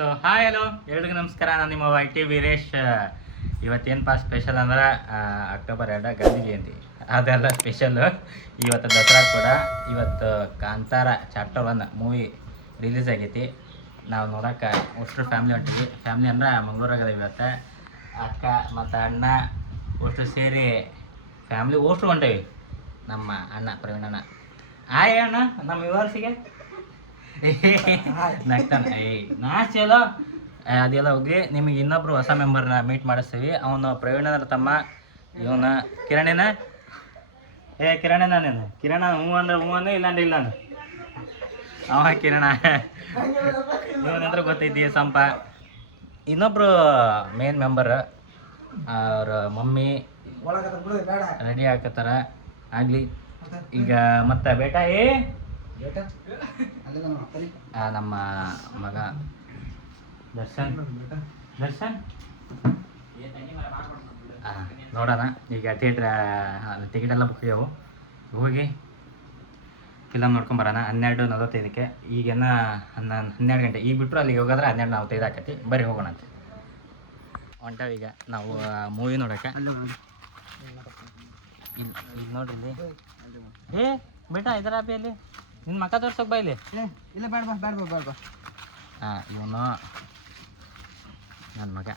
So hi hello ಎಲ್ರಿಗೂ ನಮಸ್ಕಾರ. ನಾನು ನಿಮ್ಮ ವೈ ಟಿ ವೀರೇಶ್. ಇವತ್ತೇನಪ್ಪ ಸ್ಪೆಷಲ್ ಅಂದ್ರೆ ಅಕ್ಟೋಬರ್ ಎರಡ ಗಾಂಧಿ ಜಯಂತಿ. ಅದೆಲ್ಲ ಸ್ಪೆಷಲ್ಲು ಇವತ್ತು ದಸರಾ ಕೂಡ. ಇವತ್ತು Kantara chapter one movie release ಆಗೈತಿ. ನಾವು ನೋಡೋಕೆ ಅಷ್ಟು ಫ್ಯಾಮ್ಲಿ ಹೊಂಟಿದ್ವಿ. ಫ್ಯಾಮ್ಲಿ ಅಂದ್ರೆ ಮಂಗ್ಳೂರಾಗ ಅದಾವ ಇವತ್ತು. ಅಕ್ಕ ಮತ್ತು ಅಣ್ಣ ಅಷ್ಟು ಸೇರಿ ಫ್ಯಾಮ್ಲಿ ಅಷ್ಟು ಹೊಂಟೇವಿ. ನಮ್ಮ ಅಣ್ಣ ಪ್ರವೀಣ್ ಅಣ್ಣ ಆಯ್ ಅಣ್ಣ. ನಮ್ಮ ವಿವರ್ಸಿಗೆ ನಗ್ತಾನೆ ಏಯ್ ನಾ ಎಲ್ಲ ಏ, ಅದೆಲ್ಲ ಹೋಗ್ಲಿ ನಿಮಗೆ ಇನ್ನೊಬ್ರು ಹೊಸ ಮೆಂಬರ್ನ ಮೀಟ್ ಮಾಡಿಸ್ತೀವಿ. ಅವನು ಪ್ರವೀಣನ ತಮ್ಮ ಇವನ ಕಿರಣೇನ? ಏ ಕಿರಣೇನ ನೀನು? ಕಿರಣ ಹ್ಞೂ ಅಂದ್ರೆ ಹ್ಞೂ ಅಂದ್ರೆ ಇಲ್ಲ ಅಂದ್ರೆ ಇಲ್ಲ ಅಂದ್ರೆ? ಅವ ಕಿರಣ. ಇವನಂದ್ರೆ ಗೊತ್ತೈತಿ ಸಂಪ? ಇನ್ನೊಬ್ರು ಮೇನ್ ಮೆಂಬರ್ ಅವ್ರ ಮಮ್ಮಿ ರೆಡಿ ಹಾಕತ್ತಾರ. ಆಗ್ಲಿ. ಈಗ ಮತ್ತೆ ಬೇಟಾ ಏ ನಮ್ಮ ಮಗ. ದರ್ಶನ್. ದರ್ಶನ್. ನೋಡೋಣ. ಈಗ ಥಿಯೇಟ್ರ್ ಟಿಕೆಟ್ ಎಲ್ಲ ಬುಕ್ ಆಗ್ಯಾವು ಹೋಗಿ ಫಿಲಮ್ ನೋಡ್ಕೊಂಬರೋಣ ಹನ್ನೆರಡು ನಲವತ್ತೈದಕ್ಕೆ. ಈಗೇನ ಹನ್ನ ಹನ್ನೆರಡು ಗಂಟೆ. ಈಗ ಬಿಟ್ಟರು ಅಲ್ಲಿಗೆ ಹೋಗೋದ್ರೆ ಹನ್ನೆರಡು ನಲವತ್ತೈದು ಆಕತಿ. ಬರೀ ಹೋಗೋಣ ಅಂತ. ಹೊಂಟಾವ ಈಗ ನಾವು ಮೂವಿ ನೋಡೋಕೆ. ಇಲ್ಲಿ ಇಲ್ಲಿ ನೋಡ್ರಿ ಇಲ್ಲಿ. ಏ ಬೇಟ ಇದರ ಅಲ್ಲಿ ನಿನ್ನ ಮಕ್ಕ ತೋರ್ಸೋಕ್ ಬಾ ಇಲ್ಲಿ. ಇಲ್ಲ ಬೇಡ ಬಾ ಬೇಡ ಬಾ ಬೇಡ ಬಾ. ಹಾಂ ಇವನು ನನ್ನ ಮಗ.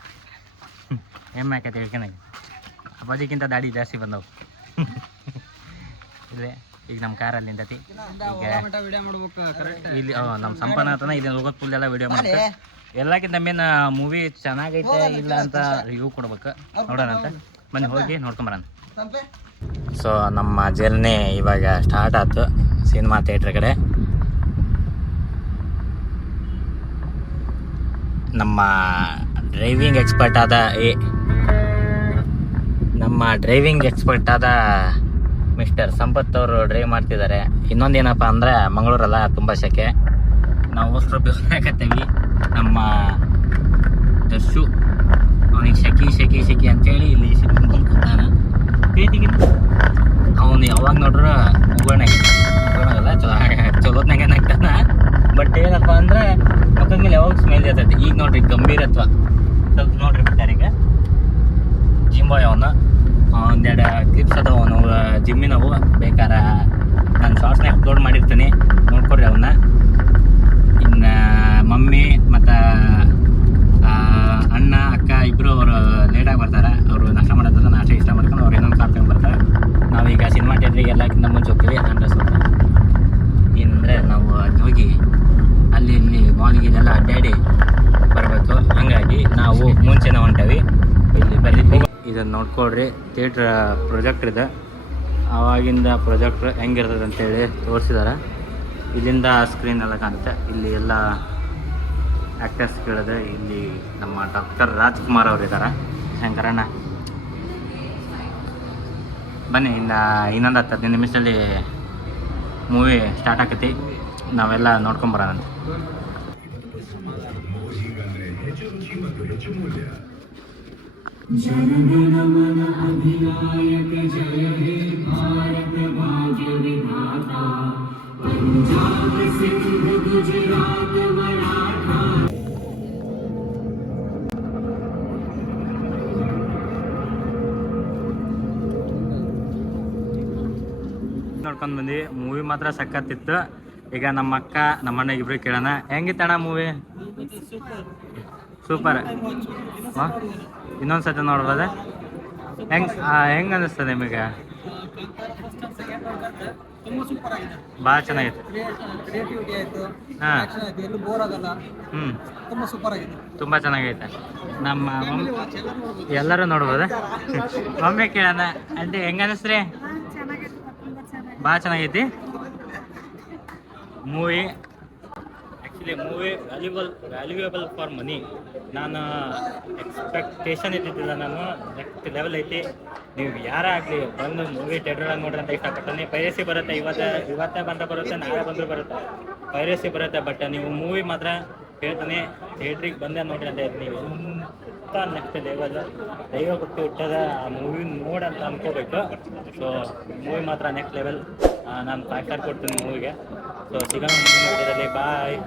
ಹೆಮ್ಮೆ ಆಕೈತೆ ಹೇಳ್ಕೊಳಗೆ ಅಪ್ಪಾಜಿಗಿಂತ ದಾಡಿ ಜಾಸ್ತಿ ಬಂದವು. ಇಲ್ಲ ಈಗ ನಮ್ಮ ಕಾರಲ್ಲಿ ನಿಂತತಿ ಇಲ್ಲಿ ನಮ್ಮ ಸಂಪನ್ನ ಹತ್ರನ ಇಲ್ಲಿ ಹೋಗೋದು ಫುಲ್ ಎಲ್ಲ ವಿಡಿಯೋ ಮಾಡ್ತಾರೆ ಎಲ್ಲಕ್ಕಿಂತ ಮೇನ್ ಮೂವಿ ಚೆನ್ನಾಗೈತೆ ಇಲ್ಲ ಅಂತ ರಿವ್ಯೂ ಕೊಡ್ಬೇಕು. ನೋಡೋಣ ಅಂತ. ಬನ್ನಿ ಹೋಗಿ ನೋಡ್ಕೊಂಬರೋಣ ಸೊ ನಮ್ಮ ಜರ್ನಿ ಇವಾಗ ಸ್ಟಾರ್ಟ್ ಆಯ್ತು. ಸಿನಿಮಾ ಥಿಯೇಟ್ರ್ ಕಡೆ. ನಮ್ಮ ಡ್ರೈವಿಂಗ್ ಎಕ್ಸ್ಪರ್ಟ್ ಆದ ಎ, ನಮ್ಮ ಡ್ರೈವಿಂಗ್ ಎಕ್ಸ್ಪರ್ಟ್ ಆದ ಮಿಸ್ಟರ್ ಸಂಪತ್ ಅವರು ಡ್ರೈವ್ ಮಾಡ್ತಿದ್ದಾರೆ. ಇನ್ನೊಂದು ಏನಪ್ಪ ಅಂದ್ರೆ ಮಂಗಳೂರಲ್ಲ ತುಂಬ ಸೆಕೆ ನಾವು ಅಷ್ಟು ಬೇಕತ್ತೀವಿ ನಮ್ಮ ದರ್ಶು, ಅವನಿಗೆ ಶಕಿ ಶಕಿ, ಶೆಕಿ ಅಂತೇಳಿ ಇಲ್ಲಿ ಸಿಕ್ಕೊಂಡು ಕೂತಾನ ಅವನು ಯಾವಾಗ ನೋಡ್ರ ಚಲೋ ಚಲೋತ್ನಾಗೆ ಏನಾಗ್ತಾನ ಬಟ್ ಏನಪ್ಪ ಅಂದ್ರೆ ಮುಖದ ಮೇಲೆ ಯಾವಾಗ ಸ್ಮೆಲ್ ಇರ್ತೈತಿ. ಈಗ ನೋಡ್ರಿ, ಗಂಭೀರತ್ವ. ಸ್ವಲ್ಪ ನೋಡ್ರಿ ಬಿಟ್ಟಾರೀಗ ಜಿಮ್ ಬಾಯ್ ಅವನು. ಒಂದೆರಡು ಕ್ಲಿಪ್ಸ್ ಅದಾವ ಅವನು. ಜಿಮ್ಮಿನವು ಬೇಕಾರ ನಾನು ಶಾರ್ಟ್ಸ್ನ ಅಪ್ಲೋಡ್ ಮಾಡಿರ್ತೀನಿ. ನೋಡ್ಕೊಡ್ರಿ ಅವನ್ನ ಇನ್ನು ಮಮ್ಮಿ ಮತ್ತು ಅಣ್ಣ, ಅಕ್ಕ ಇಬ್ಬರು ಅವರು ಲೇಟಾಗಿ ಬರ್ತಾರೆ ಅವರು ನಾಷ್ಟ ಮಾಡೋದ್ರ ನಾಷ್ಟ ಇಷ್ಟ ಮಾಡ್ಕೊಂಡು ಅವ್ರು ಇನ್ನೊಂದು ಕಾರ್ ಬರ್ತಾರೆ ನಾವೀಗ ಸಿನಿಮಾ ಥಿಯೇಟ್ರಿಗೆ ಎಲ್ಲಕ್ಕಿಂತ ಮುಂಚೆ ಹೋಗ್ತೀವಿ ಅಡ್ರೆಸ್ ಏನಂದರೆ ನಾವು ಅಲ್ಲಿ ಹೋಗಿ ಅಲ್ಲಿ ಇದೆಲ್ಲ ಅಡ್ಡಾಡಿ ಬರಬೇಕು. ಹಂಗಾಗಿ ನಾವು ಮುಂಚೆನೇ ಹೊಂಟವಿ. ಇಲ್ಲಿ ಬಂದಿದ್ವಿ ಇದನ್ನು ನೋಡ್ಕೊಡ್ರಿ ಥಿಯೇಟ್ರ್ ಪ್ರೊಜೆಕ್ಟ್ರ್ ಇದೆ. ಆವಾಗಿಂದ ಪ್ರೊಜೆಕ್ಟ್ರ್ ಹೆಂಗಿರ್ತದೆ ಅಂತೇಳಿ ತೋರಿಸಿದ್ದಾರೆ ಇಲ್ಲಿಂದ ಸ್ಕ್ರೀನ್ ಎಲ್ಲ ಕಾಣುತ್ತೆ. ಇಲ್ಲಿ ಎಲ್ಲ ಆ್ಯಕ್ಟರ್ಸ್ ಕೇಳಿದ್ರೆ ಇಲ್ಲಿ ನಮ್ಮ ಡಾಕ್ಟರ್ ರಾಜ್ಕುಮಾರ್ ಅವರು ಇದ್ದಾರೆ ಶಂಕರಣ್ಣ. ಬನ್ನಿ, ಇನ್ನು ಇನ್ನೊಂದು ಹತ್ತು ಹದಿನೈದು ನಿಮಿಷದಲ್ಲಿ ಮೂವಿ ಸ್ಟಾರ್ಟ್ ಆಕೈತಿ. ನಾವೆಲ್ಲ ನೋಡ್ಕೊಂಬರೋಣ ನೋಡ್ಕೊಂಡು ಬಂದು ಮೂವಿ ಮಾತ್ರ ಸಕ್ಕತ್ತಿತ್ತು ಈಗ ನಮ್ಮ ಅಕ್ಕ ನಮ್ಮ ಅಣ್ಣ ಇಬ್ರು ಕೇಳೋಣ. ಹೆಂಗಿತ್ತಣ್ಣ ಮೂವಿ ಸೂಪರ್. ಇನ್ನೊಂದು ಸತಿ ನೋಡ್ಬೋದ? ಹೆಂಗ್ ಹೆಂಗೆ ಅನ್ನಿಸ್ತದೆ ನಿಮಗೆ? ಭಾಳ ಚೆನ್ನಾಗಿತ್ತು ಹಾಂ. ಹ್ಞೂ ತುಂಬಾ ಚೆನ್ನಾಗೈತೆ. ನಮ್ಮ ಎಲ್ಲರೂ ನೋಡ್ಬೋದು ಎಲ್ಲರೂ ನೋಡ್ಬೋದ? ಮಮ್ಮಿ ಕೇಳೋಣ. ಅಂತ ಹೆಂಗೆ ಅನ್ನಿಸ್ರಿ ಭಾಳ ಚೆನ್ನಾಗೈತಿ. Movie. Actually movie valuable valuable for money ನಾನು ಎಕ್ಸ್ಪೆಕ್ಟೇಷನ್ ಇದ್ದಿದ್ದಿಲ್ಲ ನಾನು. ನೆಕ್ಸ್ಟ್ ಲೆವೆಲ್ ಐತಿ. ನೀವು ಯಾರೇ ಆಗಲಿ ಬಂದು ಮೂವಿ ಥಿಯೇಟ್ರಾಗ ನೋಡ್ರಿ ಅಂತ ಇಷ್ಟಪಡ್ತೀನಿ. ಪೈರಸಿ ಬರುತ್ತೆ. ಇವತ್ತು, ಇವತ್ತೇ ಬಂದ ಬರುತ್ತೆ, ನಾಳೆ ಬಂದರೂ ಬರುತ್ತೆ. ಪೈರಸಿ ಬರುತ್ತೆ ಬಟ್ ನೀವು ಮೂವಿ ಮಾತ್ರ ಹೇಳ್ತಾನೆ ಥಿಯೇಟ್ರಿಗೆ ಬಂದೇ ನೋಡ್ರಿ ಅಂತ ನೀವು ನೆಕ್ಸ್ಟ್ ಲೆವೆಲ್ ದೈವ ಭಕ್ತಿ ಹುಟ್ಟದ ಆ ಮೂವಿ ನೋಡಂತ ಅನ್ಕೋಬೇಕು. ಸೊ ಮೂವಿ ಮಾತ್ರ ನೆಕ್ಸ್ಟ್ ಲೆವೆಲ್ ನಾನು ಸ್ಟಾರ್ ಕೊಡ್ತೀನಿ ಮೂವಿಗೆ ಸೊ ಸಿಗೋಣ ಬಾಯ್